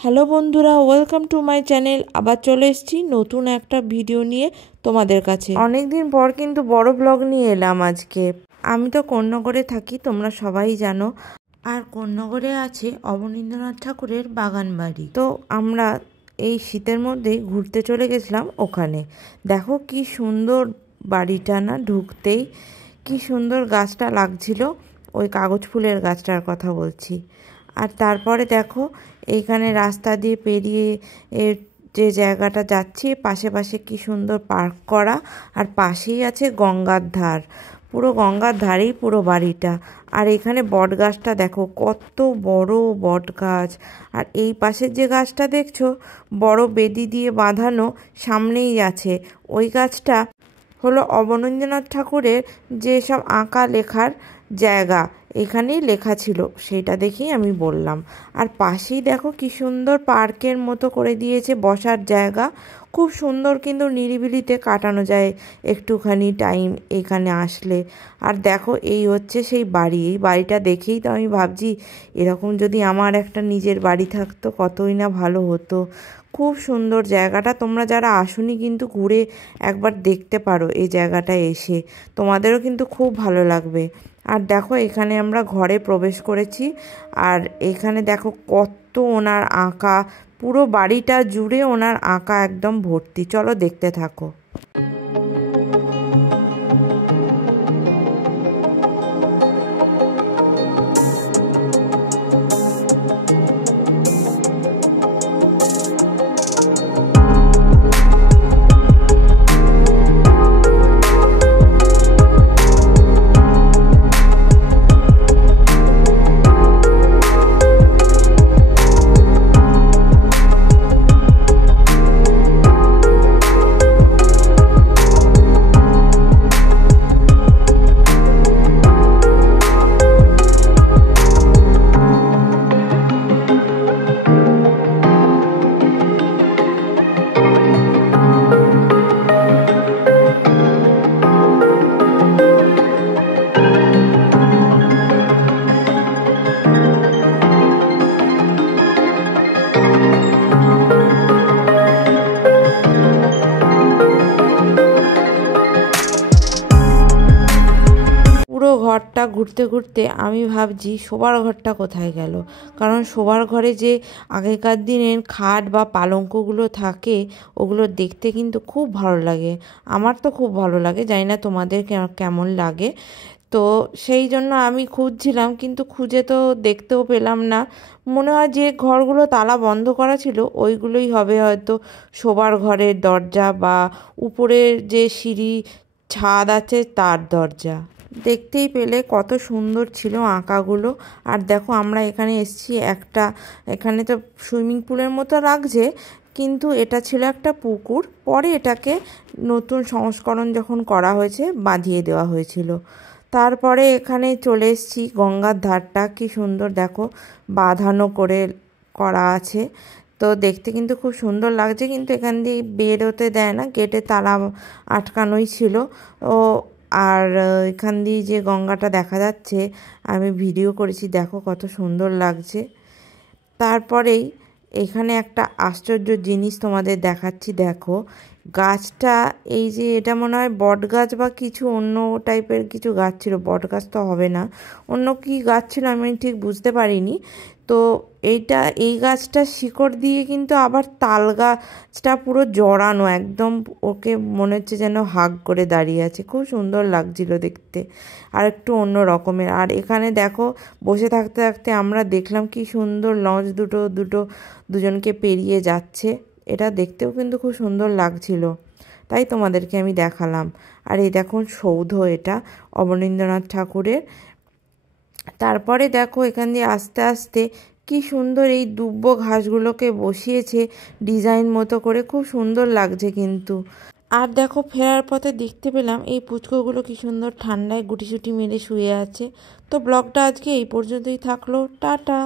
Hello বন্ধুরা, welcome to my channel. আবার চলে এসেছি নতুন একটা ভিডিও নিয়ে তোমাদের কাছে। অনেকদিন পর কিন্তু বড় ব্লগ নিয়ে এলাম আজকে। আমি তো কোন্নগরে থাকি, তোমরা সবাই জানো। আর কোন্নগরে আছে অবনীন্দ্রনাথ ঠাকুরের বাগান বাড়ি। তো আমরা এই শীতের মধ্যেই ঘুরতে চলে গেছিলাম ওখানে। দেখো কি সুন্দর বাড়িটা, না ঢুকতেই কি সুন্দর গাছটা লাগছিল। ওই কাগজ ফুলের গাছটার কথা বলছি। আর তারপরে দেখো এইখানে রাস্তা দিয়ে পেরিয়ে যে জায়গাটা যাচ্ছি, পাশে পাশে কি সুন্দর পার্ক করা। আর পাশেই আছে গঙ্গার ধার, পুরো গঙ্গার ধারেই পুরো বাড়িটা। আর এখানে বট গাছটা দেখো কত বড় বট গাছ। আর এই পাশের যে গাছটা দেখছো বড় বেদি দিয়ে বাঁধানো, সামনেই আছে ওই গাছটা হলো অবনীন্দ্রনাথ ঠাকুরের যেসব আঁকা লেখার জায়গা, এখানেই লেখা ছিল, সেটা দেখেই আমি বললাম। আর পাশেই দেখো কি সুন্দর পার্কের মতো করে দিয়েছে, বসার জায়গা খুব সুন্দর, কিন্তু নিরিবিলিতে কাটানো যায় একটুখানি টাইম এখানে আসলে। আর দেখো এই হচ্ছে সেই বাড়ি। এই বাড়িটা দেখেই তো আমি ভাবছি এরকম যদি আমার একটা নিজের বাড়ি থাকতো কতই না ভালো হতো। খুব সুন্দর জায়গাটা, তোমরা যারা আসোনি কিন্তু ঘুরে একবার দেখতে পারো এই জায়গাটায় এসে, তোমাদেরও কিন্তু খুব ভালো লাগবে। আর দেখো এখানে আমরা ঘরে প্রবেশ করেছি। আর এখানে দেখো কত ওনার আঁকা, পুরো বাড়িটা জুড়ে ওনার আঁকা একদম ভর্তি। চলো দেখতে থাকো। পুরো ঘরটা ঘুরতে ঘুরতে আমি ভাবছি শোবার ঘরটা কোথায় গেল। কারণ শোবার ঘরে যে আগেকার দিনের খাট বা পালঙ্কগুলো থাকে, ওগুলো দেখতে কিন্তু খুব ভালো লাগে। আমার তো খুব ভালো লাগে, জানি না তোমাদের কেমন লাগে। তো সেই জন্য আমি খুঁজছিলাম, কিন্তু খুঁজে তো দেখতেও পেলাম না। মনে হয় যে ঘরগুলো তালা বন্ধ করা ছিল ওইগুলোই হবে হয়তো শোবার ঘরের দরজা, বা উপরের যে সিঁড়ি ছাদ আছে তার দরজা। দেখতেই পেলে কত সুন্দর ছিল আঁকাগুলো। আর দেখো আমরা এখানে এসেছি একটা, এখানে তো সুইমিং পুলের মতো লাগছে, কিন্তু এটা ছিল একটা পুকুর। পরে এটাকে নতুন সংস্করণ যখন করা হয়েছে বাঁধিয়ে দেওয়া হয়েছিল। তারপরে এখানে চলে এসেছি গঙ্গার ধারটা, কি সুন্দর দেখো বাঁধানো করে করা আছে। তো দেখতে কিন্তু খুব সুন্দর লাগছে, কিন্তু এখান দিয়ে বেরোতে দেয় না, গেটে তালা আটকানোই ছিল। ও আর এখান দিয়ে যে গঙ্গাটা দেখা যাচ্ছে, আমি ভিডিও করেছি, দেখো কত সুন্দর লাগছে। তারপরেই এখানে একটা আশ্চর্য জিনিস তোমাদের দেখাচ্ছি। দেখো গাছটা, এই যে এটা মনে হয় বট গাছ বা কিছু অন্য টাইপের কিছু গাছ ছিল, বট গাছ তো হবে না, অন্য কি গাছ ছিল আমি ঠিক বুঝতে পারিনি। তো এই গাছটা শিকড় দিয়ে কিন্তু আবার তাল গাছটা পুরো জড়ানো একদম, ওকে মনে হচ্ছে যেন হাগ করে দাঁড়িয়ে আছে, খুব সুন্দর লাগছিল দেখতে, আর একটু অন্য রকমের। আর এখানে দেখো বসে থাকতে থাকতে আমরা দেখলাম কি সুন্দর লঞ্চ দুজনকে পেরিয়ে যাচ্ছে, এটা দেখতেও কিন্তু খুব সুন্দর লাগছিল, তাই তোমাদেরকে আমি দেখালাম। আর এই দেখুন সৌধ, এটা অবনীন্দ্রনাথ ঠাকুরের। তারপরে দেখো এখান দিয়ে আস্তে আস্তে কি সুন্দর এই দুব্ব ঘাসগুলোকে বসিয়েছে ডিজাইন মতো করে, খুব সুন্দর লাগছে কিন্তু। আর দেখো ফেরার পথে দেখতে পেলাম এই পুচকোগুলো কি সুন্দর ঠান্ডায় গুটিসুটি মেরে শুয়ে আছে। তো ব্লগটা আজকে এই পর্যন্তই থাকলো, টাটা।